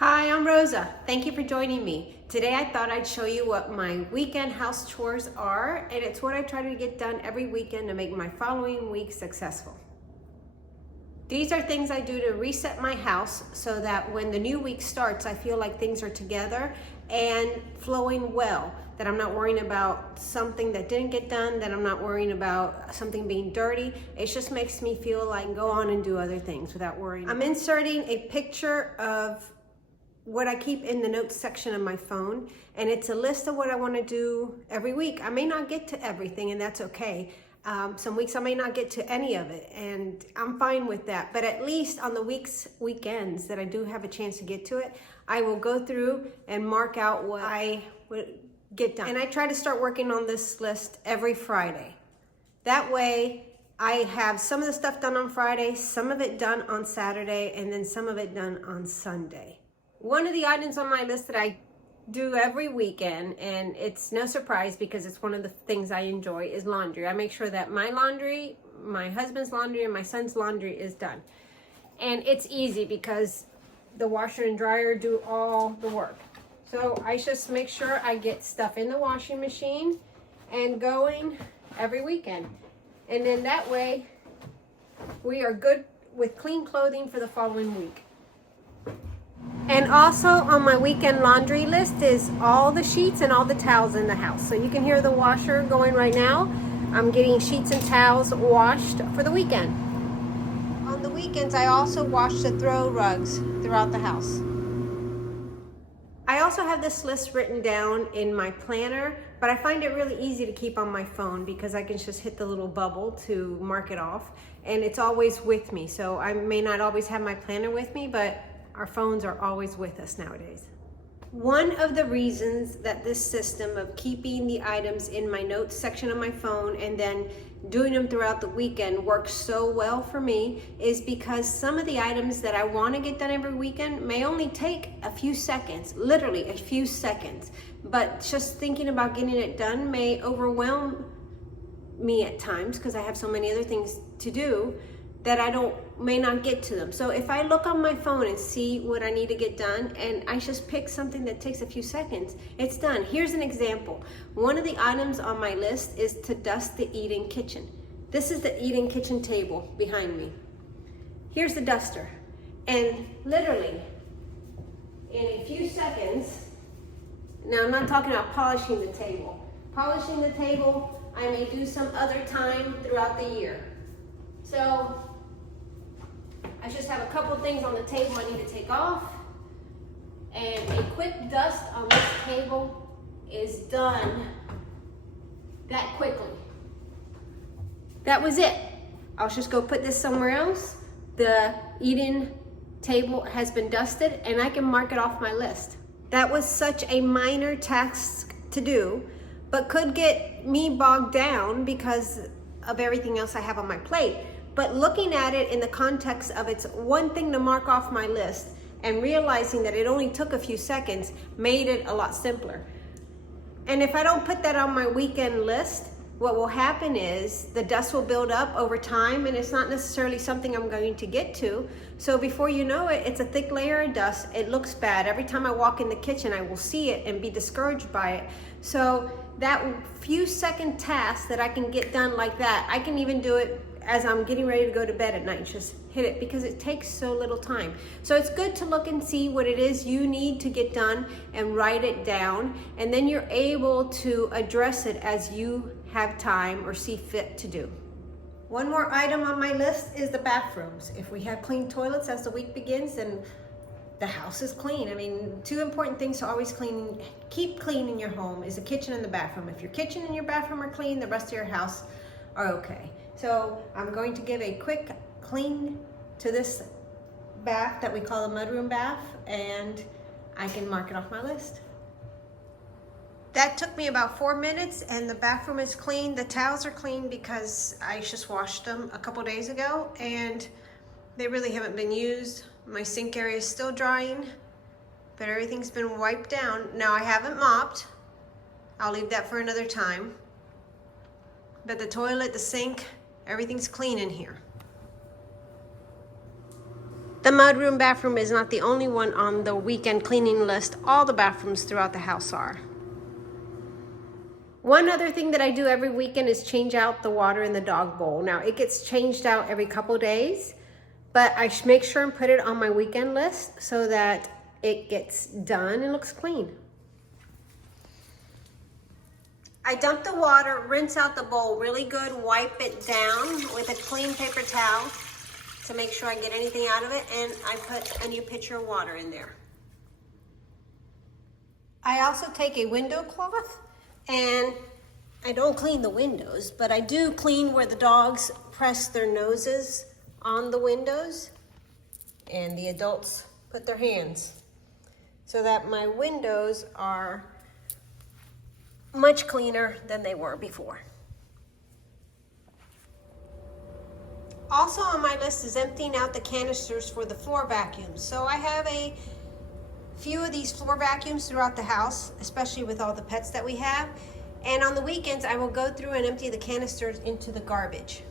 Hi, I'm Rosa. Thank you for joining me. Today I thought I'd show you what my weekend house chores are, and it's what I try to get done every weekend to make my following week successful. These are things I do to reset my house so that when the new week starts, I feel like things are together and flowing well, that I'm not worrying about something that didn't get done, that I'm not worrying about something being dirty. It just makes me feel like I can go on and do other things without worrying. I'm inserting a picture of what I keep in the notes section of my phone, and it's a list of what I want to do every week. I may not get to everything, and that's okay. Some weeks I may not get to any of it, and I'm fine with that. But at least on the weekends that I do have a chance to get to it, I will go through and mark out what I would get done. And I try to start working on this list every Friday. That way I have some of the stuff done on Friday, some of it done on Saturday, and then some of it done on Sunday. One of the items on my list that I do every weekend, and it's no surprise because it's one of the things I enjoy, is laundry. I make sure that my laundry, my husband's laundry, and my son's laundry is done. And it's easy because the washer and dryer do all the work. So I just make sure I get stuff in the washing machine and going every weekend. And then that way we are good with clean clothing for the following week. And also on my weekend laundry list is all the sheets and all the towels in the house. So you can hear the washer going right now. I'm getting sheets and towels washed for the weekend. On the weekends, I also wash the throw rugs throughout the house. I also have this list written down in my planner, but I find it really easy to keep on my phone because I can just hit the little bubble to mark it off, and it's always with me. So I may not always have my planner with me, but our phones are always with us nowadays. One of the reasons that this system of keeping the items in my notes section of my phone and then doing them throughout the weekend works so well for me is because some of the items that I want to get done every weekend may only take a few seconds, literally a few seconds, but just thinking about getting it done may overwhelm me at times because I have so many other things to do that I may not get to them. So if I look on my phone and see what I need to get done, and I just pick something that takes a few seconds, it's done. Here's an example. One of the items on my list is to dust the eat-in kitchen. This is the eat-in kitchen table behind me. Here's the duster. And literally, in a few seconds, now I'm not talking about polishing the table. Polishing the table, I may do some other time throughout the year. So I just have a couple things on the table I need to take off, and a quick dust on this table is done that quickly. That was it. I'll just go put this somewhere else. The eat-in table has been dusted and I can mark it off my list. That was such a minor task to do, but could get me bogged down because of everything else I have on my plate. But looking at it in the context of it's one thing to mark off my list and realizing that it only took a few seconds made it a lot simpler. And if I don't put that on my weekend list, what will happen is the dust will build up over time and it's not necessarily something I'm going to get to. So before you know it, it's a thick layer of dust. It looks bad. Every time I walk in the kitchen, I will see it and be discouraged by it. So that few second task that I can get done like that, I can even do it as I'm getting ready to go to bed at night. Just hit it because it takes so little time. So it's good to look and see what it is you need to get done and write it down, and then you're able to address it as you have time or see fit to do. One more item on my list is the bathrooms. If we have clean toilets as the week begins, then the house is clean. I mean, two important things to always keep clean in your home is the kitchen and the bathroom. If your kitchen and your bathroom are clean, the rest of your house are okay. So I'm going to give a quick clean to this bath that we call a mudroom bath, and I can mark it off my list. That took me about 4 minutes, and the bathroom is clean. The towels are clean because I just washed them a couple days ago and they really haven't been used. My sink area is still drying, but everything's been wiped down. Now I haven't mopped. I'll leave that for another time. But the toilet, the sink, everything's clean in here. The mudroom bathroom is not the only one on the weekend cleaning list. All the bathrooms throughout the house are. One other thing that I do every weekend is change out the water in the dog bowl. Now it gets changed out every couple days, but I make sure and put it on my weekend list so that it gets done and looks clean. I dump the water, rinse out the bowl really good, wipe it down with a clean paper towel to make sure I get anything out of it, and I put a new pitcher of water in there. I also take a window cloth, and I don't clean the windows, but I do clean where the dogs press their noses on the windows and the adults put their hands, so that my windows are much cleaner than they were before. Also on my list is emptying out the canisters for the floor vacuums. So I have a few of these floor vacuums throughout the house, especially with all the pets that we have. And on the weekends, I will go through and empty the canisters into the garbage.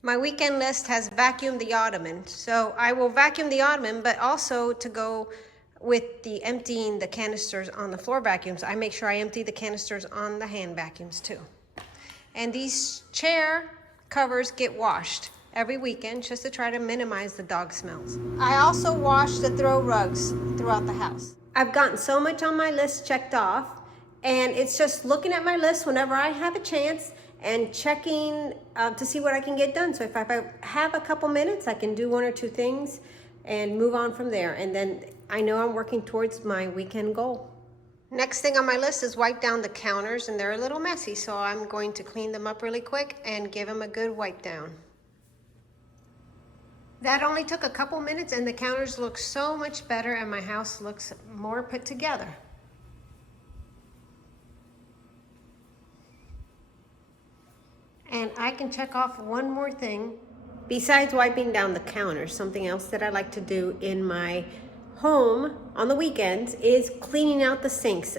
My weekend list has vacuumed the ottoman. So I will vacuum the ottoman, but also to go with the emptying the canisters on the floor vacuums, I make sure I empty the canisters on the hand vacuums too. And these chair covers get washed every weekend just to try to minimize the dog smells. I also wash the throw rugs throughout the house. I've gotten so much on my list checked off, and it's just looking at my list whenever I have a chance and checking to see what I can get done. So if I have a couple minutes, I can do one or two things and move on from there. And then I know I'm working towards my weekend goal. Next thing on my list is wipe down the counters, and they're a little messy, so I'm going to clean them up really quick and give them a good wipe down. That only took a couple minutes, and the counters look so much better and my house looks more put together. And I can check off one more thing. Besides wiping down the counters, something else that I like to do in my home on the weekends is cleaning out the sinks,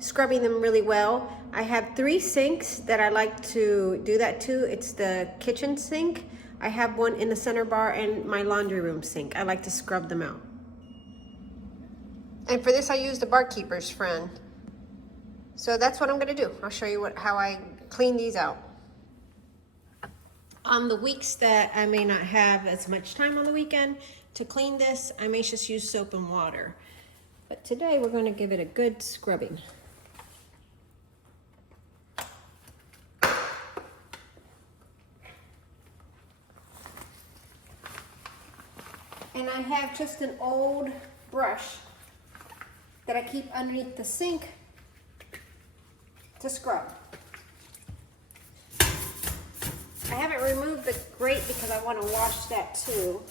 scrubbing them really well. I have 3 sinks that I like to do that to. It's the kitchen sink, I have one in the center bar, and my laundry room sink. I like to scrub them out. And for this I use the barkeeper's friend. So that's what I'm gonna do. I'll show you how I clean these out. On the weeks that I may not have as much time on the weekend to clean this, I may just use soap and water. But today we're going to give it a good scrubbing. And I have just an old brush that I keep underneath the sink to scrub. I haven't removed the grate because I want to wash that too.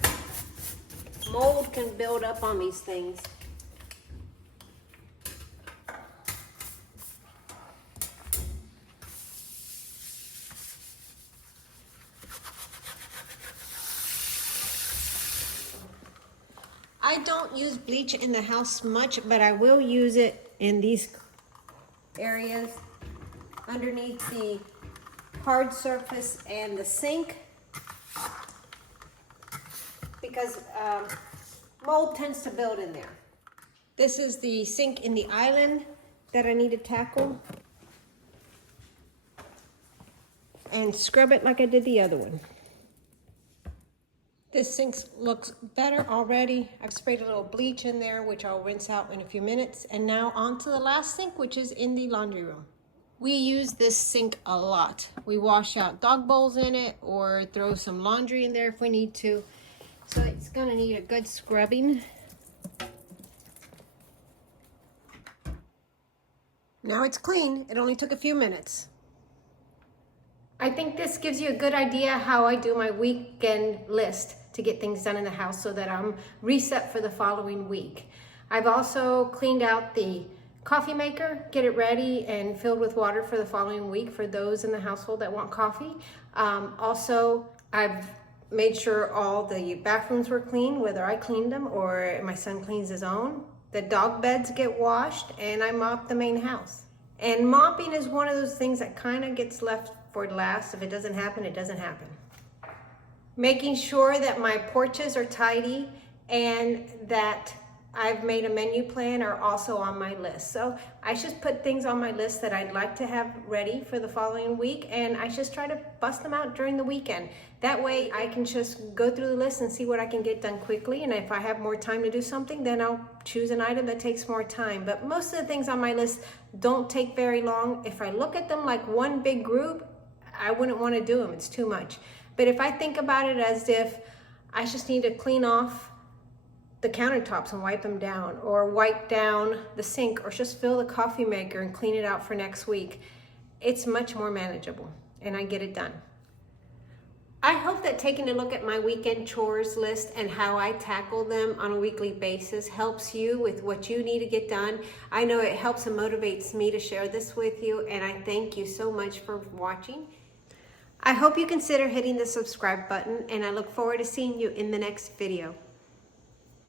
Mold can build up on these things. I don't use bleach in the house much, but I will use it in these areas underneath the hard surface and the sink, because mold tends to build in there. This is the sink in the island that I need to tackle and scrub it like I did the other one. This sink looks better already. I've sprayed a little bleach in there, which I'll rinse out in a few minutes. And now on to the last sink, which is in the laundry room. We use this sink a lot. We wash out dog bowls in it or throw some laundry in there if we need to. So it's gonna need a good scrubbing. Now it's clean. It only took a few minutes. I think this gives you a good idea how I do my weekend list to get things done in the house so that I'm reset for the following week. I've also cleaned out the coffee maker, get it ready and filled with water for the following week for those in the household that want coffee. Also, I've made sure all the bathrooms were clean, whether I cleaned them or my son cleans his own. The dog beds get washed, and I mop the main house. And mopping is one of those things that kind of gets left for last. If it doesn't happen, it doesn't happen. making sure that my porches are tidy, and that I've made a menu plan are also on my list. So I just put things on my list that I'd like to have ready for the following week, and I just try to bust them out during the weekend. That way I can just go through the list and see what I can get done quickly, and if I have more time to do something, then I'll choose an item that takes more time. But most of the things on my list don't take very long. If I look at them like one big group, I wouldn't want to do them. It's too much. But if I think about it as if I just need to clean off the countertops and wipe them down, or wipe down the sink, or just fill the coffee maker and clean it out for next week, it's much more manageable and I get it done. I hope that taking a look at my weekend chores list and how I tackle them on a weekly basis helps you with what you need to get done. I know it helps and motivates me to share this with you, and I thank you so much for watching. I hope you consider hitting the subscribe button, and I look forward to seeing you in the next video.